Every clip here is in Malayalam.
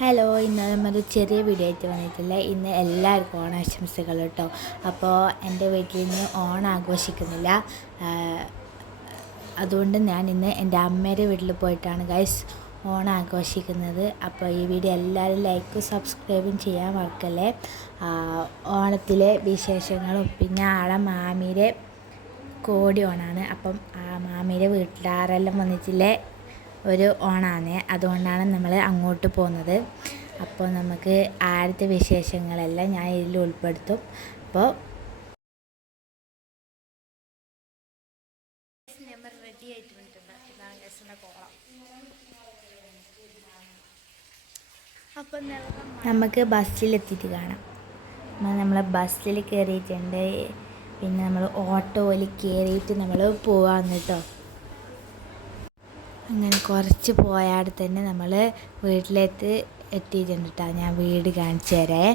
ഹലോ, ഇന്ന് നമ്മൾ ചെറിയ വീഡിയോ ആയിട്ട് വന്നിട്ടില്ല. ഇന്ന് എല്ലാവർക്കും ഓണാശംസകൾ കേട്ടോ. അപ്പോൾ എൻ്റെ വീട്ടിൽ നിന്ന് ഓണം ആഘോഷിക്കുന്നില്ല. അതുകൊണ്ട് ഞാൻ ഇന്ന് എൻ്റെ അമ്മയുടെ വീട്ടിൽ പോയിട്ടാണ് ഗൈസ് ഓണം ആഘോഷിക്കുന്നത്. അപ്പോൾ ഈ വീഡിയോ എല്ലാവരും ലൈക്കും സബ്സ്ക്രൈബും ചെയ്യാൻ മറക്കല്ലേ. ഓണത്തിലെ വിശേഷങ്ങളും പിന്നെ ആളെ മാമിയുടെ കോടി ഓണാണ്. അപ്പം ആ മാമിയുടെ വീട്ടിലാരെല്ലാം വന്നിട്ടില്ലേ ഒരു ഓണാണ്. അതുകൊണ്ടാണ് നമ്മൾ അങ്ങോട്ട് പോകുന്നത്. അപ്പോൾ നമുക്ക് ആദ്യത്തെ വിശേഷങ്ങളെല്ലാം ഞാൻ ഇതിൽ ഉൾപ്പെടുത്തും. അപ്പോൾ റെഡി ആയിട്ട് അപ്പം നമുക്ക് ബസ്സിലെത്തിയിട്ട് കാണാം. നമ്മൾ ബസ്സിൽ കയറിയിട്ടുണ്ട്. പിന്നെ നമ്മൾ ഓട്ടോയിൽ കയറിയിട്ട് നമ്മൾ പോവാന്ന് കേട്ടോ. അങ്ങനെ കുറച്ച് പോയാൽ തന്നെ നമ്മൾ വീട്ടിലേക്ക് എത്തിയിട്ടുണ്ട് കേട്ടോ. ഞാൻ വീട് കാണിച്ചു തരേ.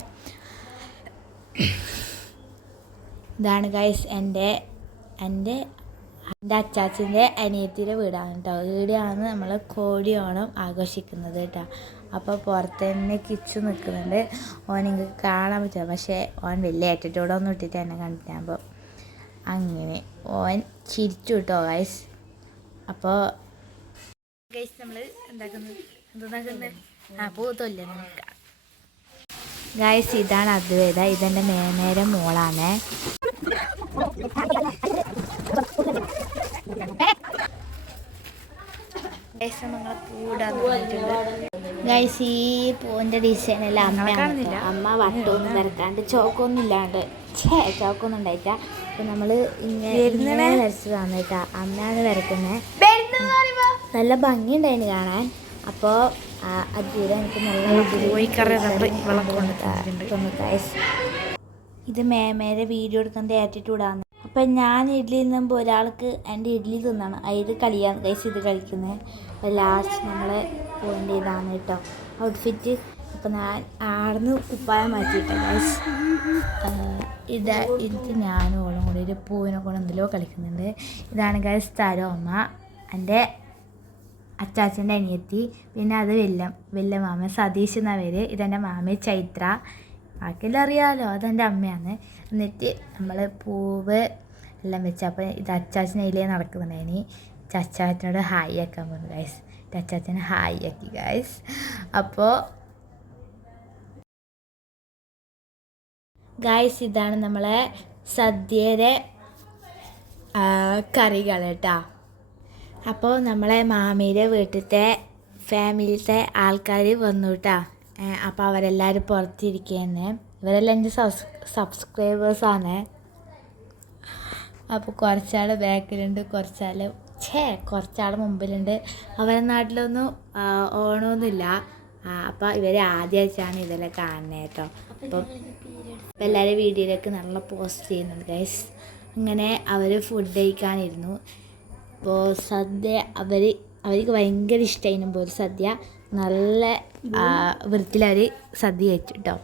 ഇതാണ് ഗൈസ് എൻ്റെ അച്ചാച്ചൻ്റെ അനിയത്തിയുടെ വീടാണ് കേട്ടോ. വീടാണ് നമ്മൾ കോടി ഓണം ആഘോഷിക്കുന്നത് കേട്ടോ. അപ്പോൾ പുറത്ത് തന്നെ കിച്ചു നിൽക്കുന്നുണ്ട്. ഓൻ നിങ്ങൾക്ക് കാണാൻ പറ്റുക, പക്ഷേ ഓൻ വലിയ ആറ്റിറ്റ്യൂഡൊന്നും ഇട്ടിട്ട് എന്നെ കണ്ടിട്ടാകുമ്പോൾ അങ്ങനെ ഓൻ ചിരിച്ചു കേട്ടോ ഗൈസ്. അപ്പോൾ ഗൈസ് നമ്മൾ എന്താക്കുന്നത് പൂത്തൊല്ല നോക്കാം ഗൈസ്. ഇതാണ് അദ്വൈത, ഇതെൻ്റെ മേമേരെ മോളാണ്. ഞങ്ങളെ പൂടാൻ ഗൈസ്. ഈ പൂവിൻ്റെ ഡിസൈനെല്ലാം അമ്മ വട്ടമൊന്നും വരക്കാണ്ട് ചോക്കൊന്നും ഇല്ലാണ്ട് ചോക്കൊന്നും ഉണ്ടായിട്ടാ. അപ്പം നമ്മൾ ഇങ്ങനെ വരച്ചതാണ് കേട്ടോ. അമ്മയാണ് വരക്കുന്നത്. നല്ല ഭംഗിയുണ്ടായിരുന്നു കാണാൻ. അപ്പോൾ അതുവരെ എനിക്ക് ഇത് മേമേരെ വീഡിയോ എടുക്കേണ്ട ആറ്റിറ്റ്യൂഡാണ്. അപ്പം ഞാൻ ഇഡ്ഡലി തിന്നുമ്പോൾ ഒരാൾക്ക് എൻ്റെ ഇഡ്ഡലി തിന്നാണ് അതിൽ കളിയാണ് ഗൈസ് ഇത് കളിക്കുന്നത്. അപ്പോൾ ലാസ്റ്റ് നമ്മൾ പോകേണ്ട ഇതാണ് കേട്ടോ ഔട്ട്ഫിറ്റ്. അപ്പം ഞാൻ ആടുന്ന് കുപ്പായം മാറ്റിയിട്ടോ ഗൈസ്. ഇത് ഞാനും ഓളും കൂടി ഒരു പൂവിനെ കൊണ്ട് എന്തെല്ലോ കളിക്കുന്നുണ്ട്. ഇതാണ് ഗൈസ് തരോമ്മ, എൻ്റെ അച്ചാച്ചൻ്റെ അനിയത്തി. പിന്നെ അത് വലിയ മാമ സതീഷ് എന്ന പേര്. ഇതെൻ്റെ മാമ ചൈത്ര. ബാക്കിയെല്ലാം അറിയാമല്ലോ, അതെൻ്റെ അമ്മയാണ്. എന്നിട്ട് നമ്മൾ പൂവ് എല്ലാം വെച്ച് അപ്പോൾ ഇത് അച്ചാച്ചൻ അതിലേ നടക്കുന്നുണ്ടായിനി. അച്ചാച്ചനോട് ഹായ് ആക്കാൻ പോകുന്നു ഗൈസ്. അച്ചാച്ചന് ഹായ് ആക്കി ഗൈസ്. അപ്പോൾ ഗൈസ് ഇതാണ് നമ്മളെ സദ്യയുടെ കറികൾ കേട്ടോ. അപ്പോൾ നമ്മളെ മാമിയുടെ വീട്ടിലത്തെ ഫാമിലിത്തെ ആൾക്കാർ വന്നു കേട്ടോ. അപ്പോൾ അവരെല്ലാവരും പുറത്തിരിക്കുകയെന്ന്. ഇവരെല്ലാം എൻ്റെ സബ്സ്ക്രൈബേഴ്സാണ്. അപ്പോൾ കുറച്ചാൾ ബാക്കിലുണ്ട്, കുറച്ചാൾ മുമ്പിലുണ്ട്. അവരുടെ നാട്ടിലൊന്നും ഓണമൊന്നുമില്ല. അപ്പോൾ ഇവർ ആദ്യമായിട്ടാണ് ഇതെല്ലാം കാണുന്നത് കേട്ടോ. അപ്പം എല്ലാവരും വീഡിയോയിലേക്ക് നല്ല പോസ്റ്റ് ചെയ്യുന്നുണ്ട് ഗൈസ്. അങ്ങനെ അവർ ഫുഡ് കഴിക്കാനിരുന്നു. അപ്പോൾ സദ്യ അവർക്ക് ഭയങ്കര ഇഷ്ടമായിരുന്നു പോലും. സദ്യ നല്ല വൃത്തിയിൽ അവർ സദ്യ കഴിച്ചു കേട്ടോ.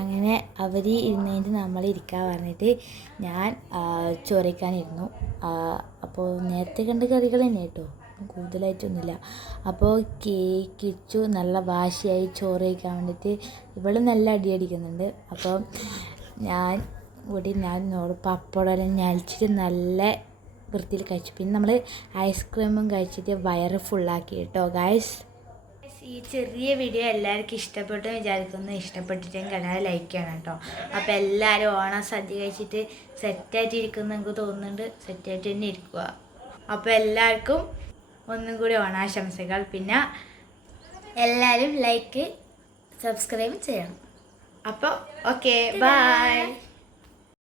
അങ്ങനെ അവർ ഇരുന്നതിൻ്റെ നമ്മൾ ഇരിക്കാൻ പറഞ്ഞിട്ട് ഞാൻ ചോറിക്കാനിരുന്നു. അപ്പോൾ നേരത്തെ കണ്ട കറികൾ തന്നെ കേട്ടോ, കൂടുതലായിട്ടൊന്നുമില്ല. അപ്പോൾ കിച്ചു നല്ല വാശിയായി ചോറ് കഴിക്കാൻ വേണ്ടിയിട്ട് ഇവൾ നല്ല അടിയടിക്കുന്നുണ്ട്. അപ്പോൾ ഞാൻ പപ്പടമെല്ലാം ഞലിച്ചിട്ട് നല്ല വൃത്തിയിൽ കഴിച്ചു. പിന്നെ നമ്മൾ ഐസ്ക്രീമും കഴിച്ചിട്ട് വയറ് ഫുള്ളാക്കി കേട്ടോ ഗൈസ്. ഈ ചെറിയ വീഡിയോ എല്ലാവർക്കും ഇഷ്ടപ്പെട്ടു വിചാരിക്കുന്നു. ഇഷ്ടപ്പെട്ടിട്ടും കണ്ടാൽ ലൈക്ക് ചെയ്യണം കേട്ടോ. അപ്പോൾ എല്ലാവരും ഓണം സദ്യ കഴിച്ചിട്ട് സെറ്റായിട്ട് ഇരിക്കുന്നു എനിക്ക് തോന്നുന്നുണ്ട്. സെറ്റായിട്ട് തന്നെ ഇരിക്കുക. അപ്പോൾ എല്ലാവർക്കും ഒന്നും കൂടി ഓണാശംസകൾ. പിന്നെ എല്ലാവരും ലൈക്ക് സബ്സ്ക്രൈബ് ചെയ്യണം. അപ്പോൾ ഓക്കെ, ബൈ.